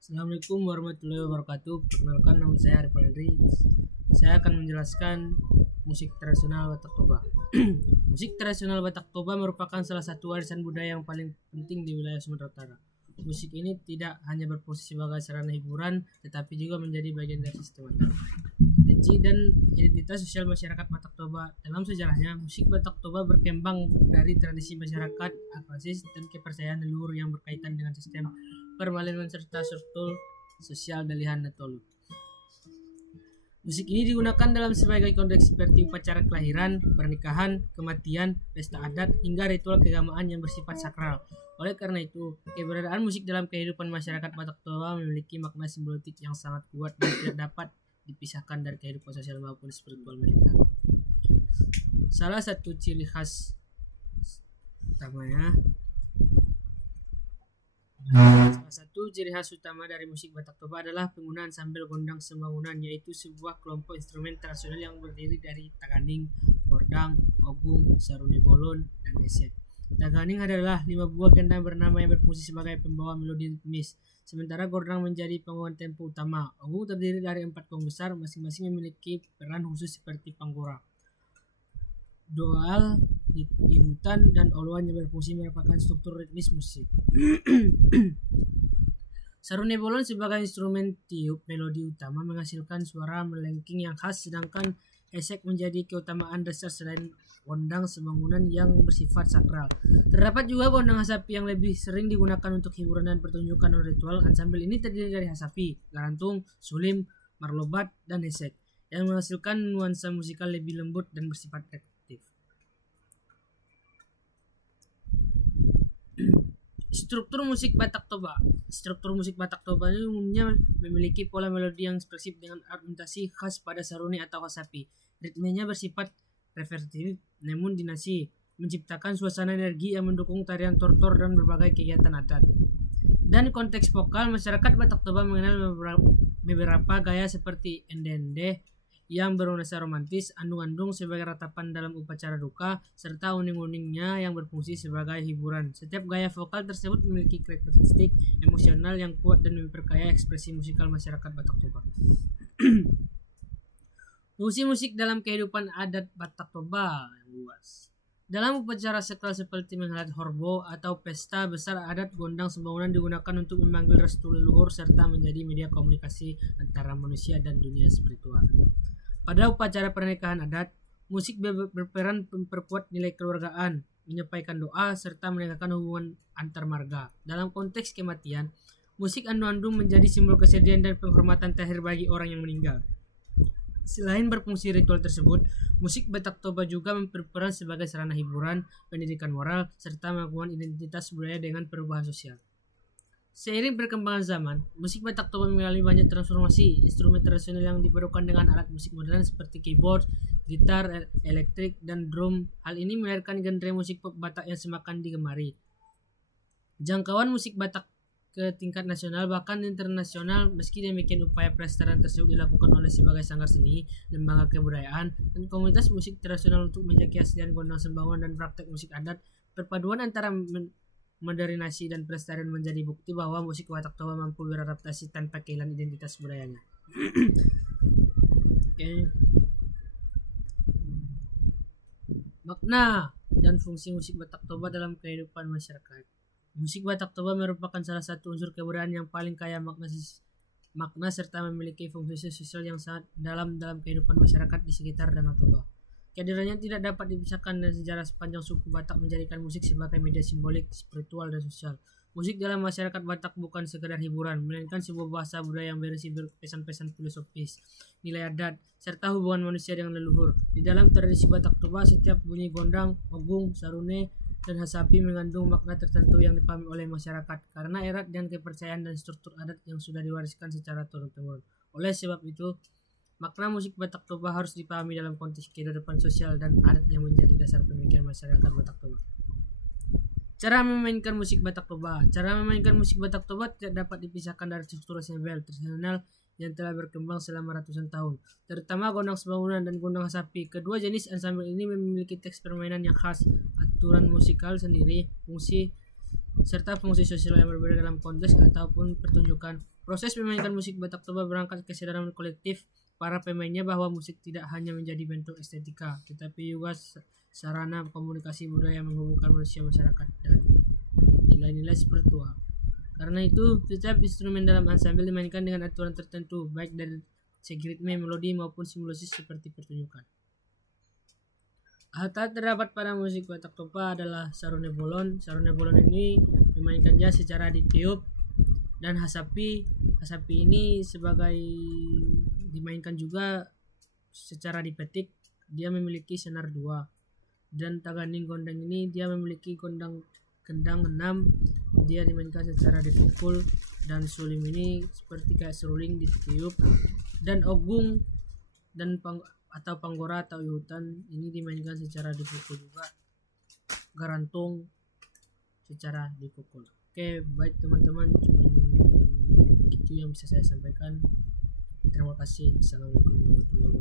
Assalamualaikum warahmatullahi wabarakatuh. Perkenalkan, nama saya Arif Henry. Saya akan menjelaskan musik tradisional Batak Toba. Musik tradisional Batak Toba merupakan salah satu warisan budaya yang paling penting di wilayah Sumatera Utara. Musik ini tidak hanya berfungsi sebagai sarana hiburan, tetapi juga menjadi bagian dari sistem adat, legasi dan identitas sosial masyarakat Batak Toba. Dalam sejarahnya, musik Batak Toba berkembang dari tradisi masyarakat, akrosis, dan kepercayaan leluhur yang berkaitan dengan sistem permalinan serta struktur sosial Dalihan dan Tolu. Musik ini digunakan dalam sebagai konteks seperti upacara kelahiran, pernikahan, kematian, pesta adat, hingga ritual keagamaan yang bersifat sakral. Oleh karena itu, keberadaan musik dalam kehidupan masyarakat Batak Toba memiliki makna simbolik yang sangat kuat dan tidak dapat dipisahkan dari kehidupan sosial maupun spiritual mereka. Salah satu ciri khas utamanya Salah satu ciri khas utama dari musik Batak Toba adalah penggunaan sambel gondang sembangunan, yaitu sebuah kelompok instrumen tradisional yang berdiri dari taganing, gordang, ogung, saruni bolon, dan esek. Taganing adalah 5 buah gendang bernama yang berfungsi sebagai pembawa melodi ritmis, sementara gordang menjadi penguat tempo utama. Ogung terdiri dari 4 gong besar, masing-masing memiliki peran khusus seperti panggora. Doal, ihutan, dan oluan yang berfungsi merupakan struktur ritmis musik. Saruni bolon sebagai instrumen tiup melodi utama menghasilkan suara melengking yang khas, sedangkan esek menjadi keutamaan dasar selain gondang sembangunan yang bersifat sakral. Terdapat juga gondang hasapi yang lebih sering digunakan untuk hiburan dan pertunjukan ritual. Ansambel ini terdiri dari hasapi, garantung, sulim, marlobat, dan esek yang menghasilkan nuansa musikal lebih lembut dan bersifat aktif. Struktur musik Batak Toba. Struktur musik Batak Toba ini umumnya memiliki pola melodi yang ekspresif dengan argumentasi khas pada saruni atau hasapi. Ritmenya bersifat repetitif namun dinasi, menciptakan suasana energi yang mendukung tarian tortor dan berbagai kegiatan adat. Dan konteks vokal, masyarakat Batak Toba mengenal beberapa gaya seperti endende yang bernuansa romantis, andung-andung sebagai ratapan dalam upacara duka, serta uning-uningnya yang berfungsi sebagai hiburan. Setiap gaya vokal tersebut memiliki karakteristik emosional yang kuat dan memperkaya ekspresi musikal masyarakat Batak Toba. Fungsi musik dalam kehidupan adat Batak Toba yang luas. Dalam upacara sakral seperti menghelat horbo atau pesta besar adat, gondang sembangunan digunakan untuk memanggil restu leluhur serta menjadi media komunikasi antara manusia dan dunia spiritual. Pada upacara pernikahan adat, musik berperan memperkuat nilai keluargaan, menyampaikan doa, serta menegakkan hubungan antar marga. Dalam konteks kematian, musik andung-andung menjadi simbol kesedihan dan penghormatan terakhir bagi orang yang meninggal. Selain berfungsi ritual tersebut, musik Batak Toba juga berperan sebagai sarana hiburan, pendidikan moral, serta melakukan identitas budaya dengan perubahan sosial. Seiring perkembangan zaman, musik Batak Toba mengalami banyak transformasi. Instrumen tradisional yang dipadukan dengan alat musik modern seperti keyboard, gitar, elektrik, dan drum. Hal ini melahirkan genre musik pop Batak yang semakin digemari. Jangkauan musik Batak ke tingkat nasional bahkan internasional. Meski demikian, upaya pelestarian tersebut dilakukan oleh sebagai sanggar seni, lembaga kebudayaan, dan komunitas musik tradisional untuk menjaga keaslian gondang sembangunan dan praktek musik adat. Perpaduan antara modernisasi dan pelestarian menjadi bukti bahwa musik Batak Toba mampu beradaptasi tanpa kehilangan identitas budayanya. Makna dan fungsi musik Batak Toba dalam kehidupan masyarakat. Musik Batak Toba merupakan salah satu unsur kebudayaan yang paling kaya makna serta memiliki fungsi sosial yang sangat dalam kehidupan masyarakat di sekitar Danau Toba. Kehadirannya tidak dapat dipisahkan dari sejarah sepanjang suku Batak menjadikan musik sebagai media simbolik, spiritual, dan sosial. Musik dalam masyarakat Batak bukan sekedar hiburan, melainkan sebuah bahasa budaya yang berisi pesan-pesan filosofis, nilai adat, serta hubungan manusia dengan leluhur. Di dalam tradisi Batak Toba, setiap bunyi gondang, ogung, sarune, dan hasapi mengandung makna tertentu yang dipahami oleh masyarakat karena erat dengan kepercayaan dan struktur adat yang sudah diwariskan secara turun-temurun. Oleh sebab itu, makna musik Batak Toba harus dipahami dalam konteks kehidupan sosial dan adat yang menjadi dasar pemikiran masyarakat Batak Toba. Cara memainkan musik Batak Toba. Cara memainkan musik Batak Toba tidak dapat dipisahkan dari struktur sambel tradisional yang telah berkembang selama ratusan tahun, terutama gondang sembangunan dan gondang sapi. Kedua jenis ansambel ini memiliki teks permainan yang khas, aturan musikal sendiri, fungsi serta fungsi sosial yang berbeda dalam konteks ataupun pertunjukan. Proses memainkan musik Batak Toba berangkat kesadaran kolektif para pemainnya bahwa musik tidak hanya menjadi bentuk estetika, tetapi juga sarana komunikasi budaya yang menghubungkan manusia, masyarakat, dan nilai-nilai spiritual. Karena itu, setiap instrumen dalam ansambel dimainkan dengan aturan tertentu, baik dari segi ritme, melodi, maupun simulasi seperti pertunjukan. Hal terdapat pada musik Batak Toba adalah sarune bolon. Sarune bolon ini dimainkannya secara ditiup, dan hasapi. Hasapi ini sebagai dimainkan juga secara dipetik. Dia memiliki senar 2. Dan taganing gondang ini dia memiliki gendang 6. Dia dimainkan secara dipukul, dan sulim ini seperti kayak seruling ditiup, dan ogung dan atau panggora atau iutan ini dimainkan secara dipukul juga, garantung secara dipukul. Oke, baik teman-teman, cuman itu yang bisa saya sampaikan. Terima kasih. Assalamualaikum warahmatullahi wabarakatuh.